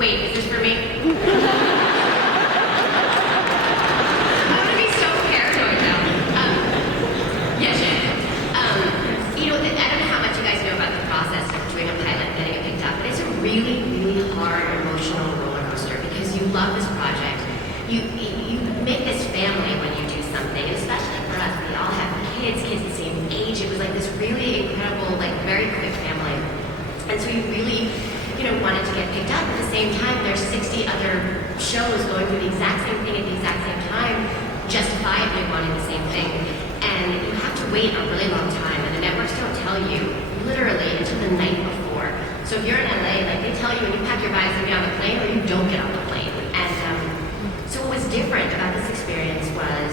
Wait, is this for me? I'm gonna be so paranoid now. Yes. You know, I don't know how much you guys know about the process of doing a pilot and getting it picked up, but it's a really, really hard emotional roller coaster because you love this project. You make this family when you do something, and especially for us, we all have kids the same age. It was like this really incredible, like very quick family. And so you really, you know, wanted to get picked up. At the same time, there's 60 other shows going through the exact same thing at the exact same time, justifiably wanting the same thing. And you have to wait a really long time, and the networks don't tell you literally until the night before. So if you're in LA, like they tell you when you pack your bags and get on the plane, or you don't get on the plane. And so what was different about this experience was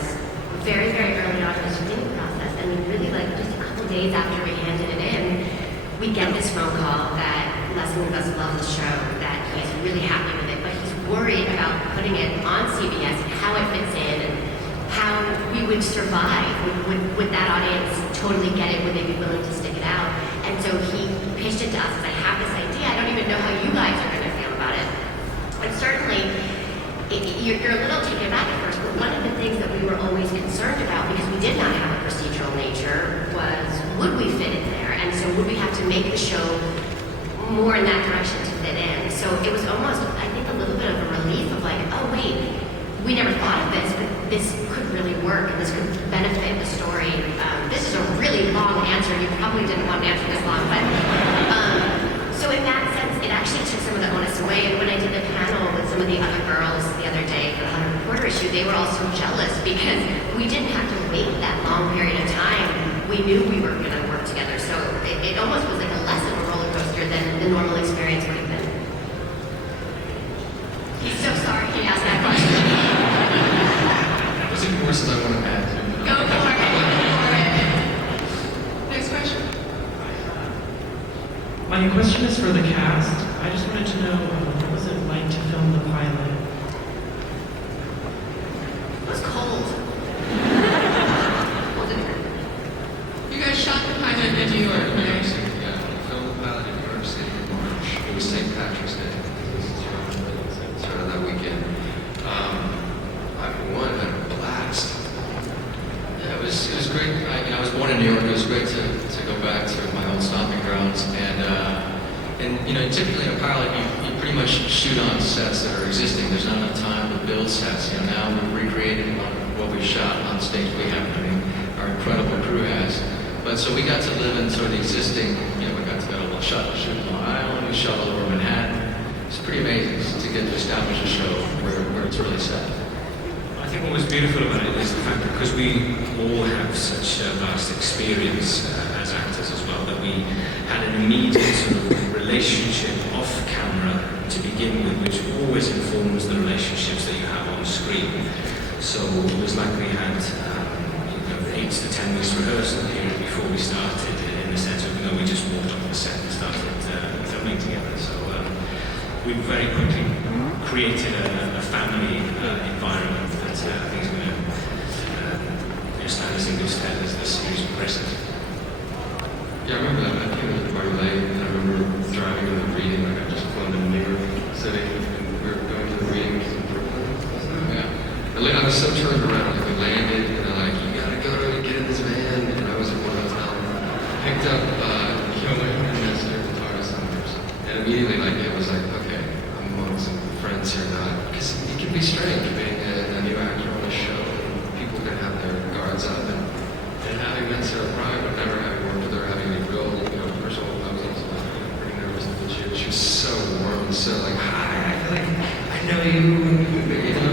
very, very early on in the screening process. I mean, really like just a couple days after we handed it in, we get this phone call that Leslie Nielsen loves the show, that he's really happy with it, but he's worried about putting it on CBS and how it fits in and how we would survive. Would that audience totally get it? Would they be willing to stick it out? And so he pitched it to us as I have this idea. I don't even know how you guys are going to feel about it. And certainly, you're a little taken aback at first, but one of the things that we were always concerned about, because we did not have a procedural nature, was would we fit in there? And so would we have to make the show more in that direction to fit in? So it was almost, I think, a little bit of a relief of like, oh wait, we never thought of this, but this could really work, and this could benefit the story. This is a really long answer. You probably didn't want to answer this long, but so in that sense, it actually took some of the onus away. And when I did the panel with some of the other girls the other day for the 100 Reporter issue, they were all so jealous because we didn't have to wait that long period of time. We knew we were going to work together, so it almost was like a less of a roller coaster than the normal experience would have been. He's so sorry he asked that question. What's even worse is I want to add to it. Go for it. Next question. My question is for the cast. I just wanted to know, what was it like to film the pilot? It was cold. Wasn't it? You guys shot the pilot in New York, right? Yeah, we filmed the pilot in New York City in March. It was St. Patrick's Day. Sort of that weekend. I, for one, had a blast. Yeah, it was great. I was born in New York. It was great to go back to my old stomping grounds. And you know, typically in a pilot, you pretty much shoot on sets that are existing. There's not enough time to build sets. You know, now we've recreated a lot of what we shot on stage. We have, I mean, our incredible crew has. But so we got to live in sort of the existing. You know, we got to go to shoot Long Island. We shot all over Manhattan. It's pretty amazing to get to establish a show where it's really set. I think what was beautiful about it is the fact that because we all have such a vast experience as actors as well, that we had an immediate sort of relationship off camera to begin with, which always informs the relationships that you have on screen. So it was like we had 8 to 10 weeks rehearsal period before we started, in the sense of, you know, we just walked off the set and started filming together. So we very quickly created a family environment that I think is going to stand us in good stead as the series progresses. Yeah, I remember that. I came to the party late, and I remember driving to the reading. Like I just flown to New York City, and we were going to the reading in Brooklyn. Yeah. I was so turned around. Like we landed, and they're like, "You gotta go to get in this van." And I was in one hotel. Picked up Killer and Nestor guitarist numbers, and immediately, like, it was like, okay, I'm among some friends here now, because it can be strange being a new actor on a show. And people can have their guards up, and having met Sarah Bryan, but never having worked with her, having a real, you know, first of all, I was also pretty nervous with she was so warm and so like, hi, I feel like I know you. You know,